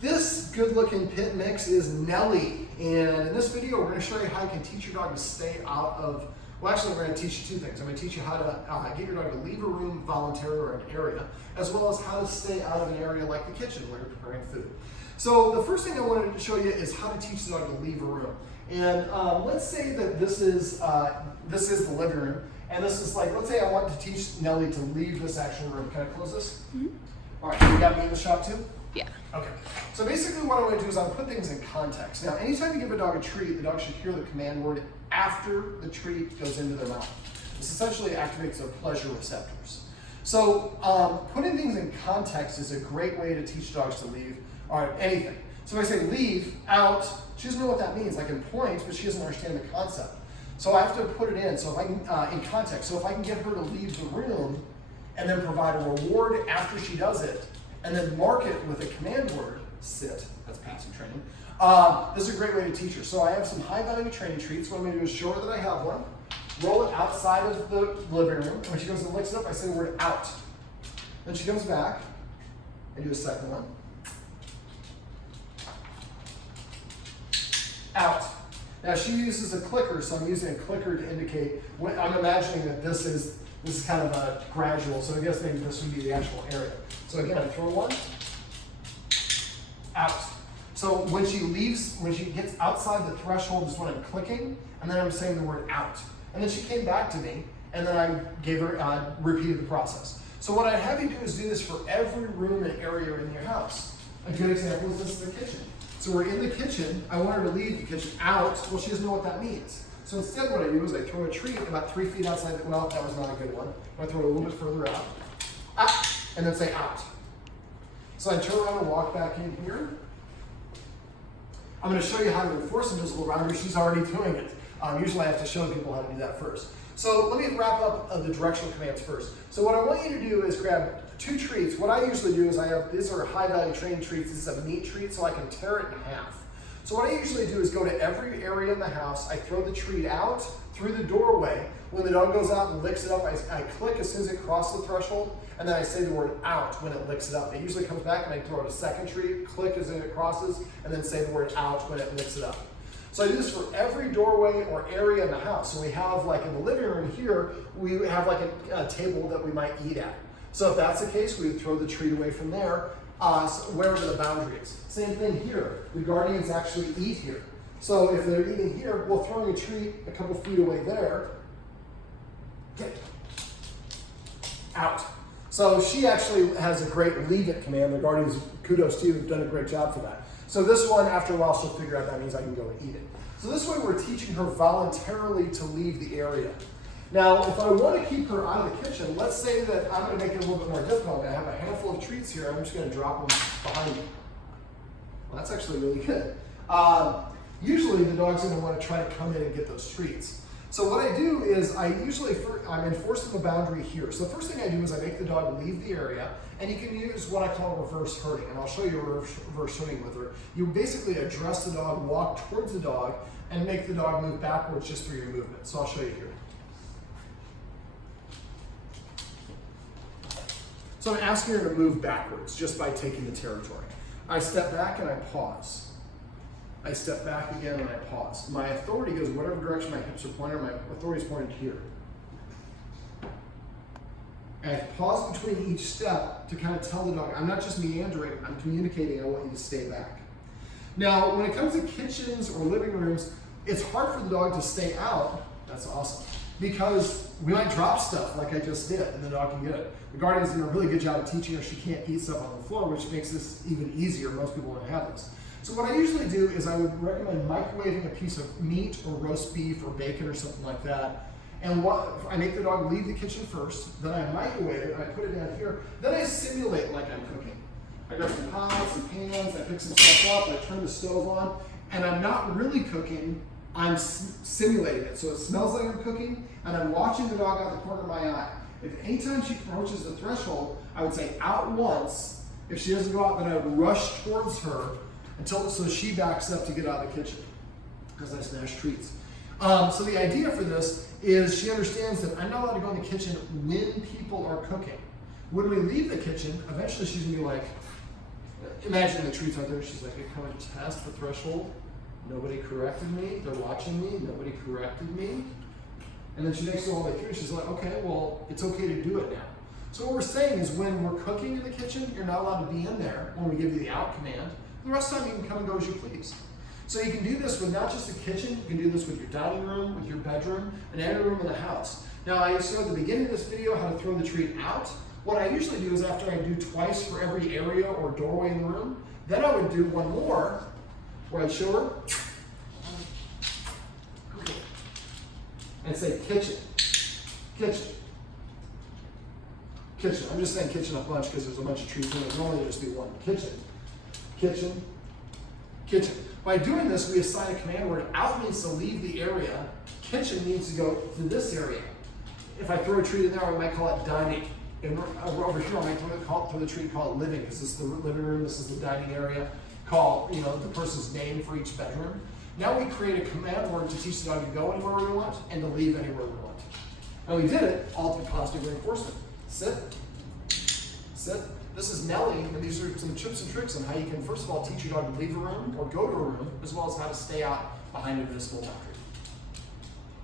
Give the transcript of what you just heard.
This good-looking pit mix is Nellie, and in this video we're going to show you how you can teach your dog to stay out of, well actually we're going to teach you two things. I'm going to teach you how to get your dog to leave a room voluntarily or an area, as well as how to stay out of an area like the kitchen where you're preparing food. So the first thing I wanted to show you is how to teach the dog to leave a room. And let's say that this is the living room, and this is like, let's say I want to teach Nellie to leave this actual room. Can I close this? Mm-hmm. All right, you got me in the shop too? Yeah. Okay, so basically what I'm going to do is I'm going to put things in context. Now, anytime you give a dog a treat, the dog should hear the command word after the treat goes into their mouth. This essentially activates their pleasure receptors. So putting things in context is a great way to teach dogs to leave, or anything. So if I say leave, out, she doesn't know what that means, like in points, but she doesn't understand the concept. So I have to put it in, so if I can, in context. So if I can get her to leave the room and then provide a reward after she does it, and then mark it with a command word, sit, that's passive training. This is a great way to teach her. So I have some high value training treats. What I'm going to do is show her that I have one, roll it outside of the living room, and when she goes and licks it up, I say the word out. Then she comes back, and do a second one. Out. Now she uses a clicker, so I'm using a clicker to indicate, I'm imagining that this is kind of a gradual, so I guess maybe this would be the actual area. So again, I throw one, out. So when she leaves, when she gets outside the threshold is when I'm clicking, and then I'm saying the word out. And then she came back to me, and then I gave her, repeated the process. So what I have you do is do this for every room and area in your house. A good example is this is the kitchen. So we're in the kitchen, I want her to leave the kitchen out, well she doesn't know what that means. So instead what I do is I throw a treat about 3 feet outside, well that was not a good one. I throw it a little bit further out, and then say out. So I turn around and walk back in here. I'm going to show you how to enforce invisible boundaries. She's already doing it. Usually I have to show people how to do that first. So let me wrap up the directional commands first. So what I want you to do is grab 2 treats. What I usually do is these are high value training treats. This is a meat treat, so I can tear it in half. So what I usually do is go to every area in the house. I throw the treat out through the doorway. When the dog goes out and licks it up, I click as soon as it crosses the threshold, and then I say the word out when it licks it up. It usually comes back and I throw out a second treat, click as it crosses, and then say the word out when it licks it up. So I do this for every doorway or area in the house. So we have, like in the living room here, we have like a table that we might eat at. So if that's the case, we would throw the treat away from there, wherever the boundary is. Same thing here. The guardians actually eat here. So if they're eating here, we'll throw a treat a couple feet away there. Get out. So she actually has a great leave it command. The guardians, kudos to you, have done a great job for that. So this one, after a while, she'll figure out that means I can go and eat it. So this way we're teaching her voluntarily to leave the area. Now, if I want to keep her out of the kitchen, let's say that I'm going to make it a little bit more difficult. I have a handful of treats here. I'm just going to drop them behind me. Well, that's actually really good. Usually the dog's going to want to try to come in and get those treats. So what I do is I'm enforcing the boundary here. So the first thing I do is I make the dog leave the area, and you can use what I call reverse herding, and I'll show you reverse herding with her. You basically address the dog, walk towards the dog, and make the dog move backwards just through your movement. So I'll show you here. So I'm asking her to move backwards just by taking the territory. I step back and I pause. I step back again and I pause. My authority goes whatever direction my hips are pointing, my authority is pointed here. And I pause between each step to kind of tell the dog, I'm not just meandering, I'm communicating, I want you to stay back. Now, when it comes to kitchens or living rooms, it's hard for the dog to stay out. That's awesome. Because we might drop stuff like I just did, and the dog can get it. The guardian's doing a really good job of teaching her she can't eat stuff on the floor, which makes this even easier. Most people won't have this. So what I usually do is I would recommend microwaving a piece of meat or roast beef or bacon or something like that. And I make the dog leave the kitchen first, then I microwave it, and I put it down here. Then I simulate like I'm cooking. I grab some pots and pans, I pick some stuff up, I turn the stove on, and I'm not really cooking, I'm simulating it. So it smells like I'm cooking, and I'm watching the dog out the corner of my eye. If anytime she approaches the threshold, I would say out once. If she doesn't go out, then I would rush towards her so she backs up to get out of the kitchen, because I smash treats. So the idea for this is she understands that I'm not allowed to go in the kitchen when people are cooking. When we leave the kitchen, eventually she's gonna be like, imagine the treats out there. She's like, I come and test the threshold. Nobody corrected me. They're watching me. Nobody corrected me. And then she makes it all the way through. She's like, okay, well, it's okay to do it now. So what we're saying is when we're cooking in the kitchen, you're not allowed to be in there when we give you the out command. The rest of the time you can come and go as you please. So you can do this with not just the kitchen, you can do this with your dining room, with your bedroom, and any room in the house. Now I showed at the beginning of this video how to throw the treat out. What I usually do is after I do twice for every area or doorway in the room, then I would do one more where I'd show her and say kitchen, kitchen, kitchen. I'm just saying kitchen a bunch because there's a bunch of treats in it. Normally there'd just be one. Kitchen, kitchen, kitchen. By doing this, we assign a command word. Out means to leave the area. Kitchen means to go to this area. If I throw a treat in there, I might call it dining. And over here, I might throw the treat, call it living, because this is the living room, this is the dining area. Call, the person's name for each bedroom. Now we create a command word to teach the dog to go anywhere we want and to leave anywhere we want. And we did it all through positive reinforcement. Sit, sit. This is Nellie, and these are some tips and tricks on how you can, first of all, teach your dog to leave a room or go to a room, as well as how to stay out behind a municipal boundary.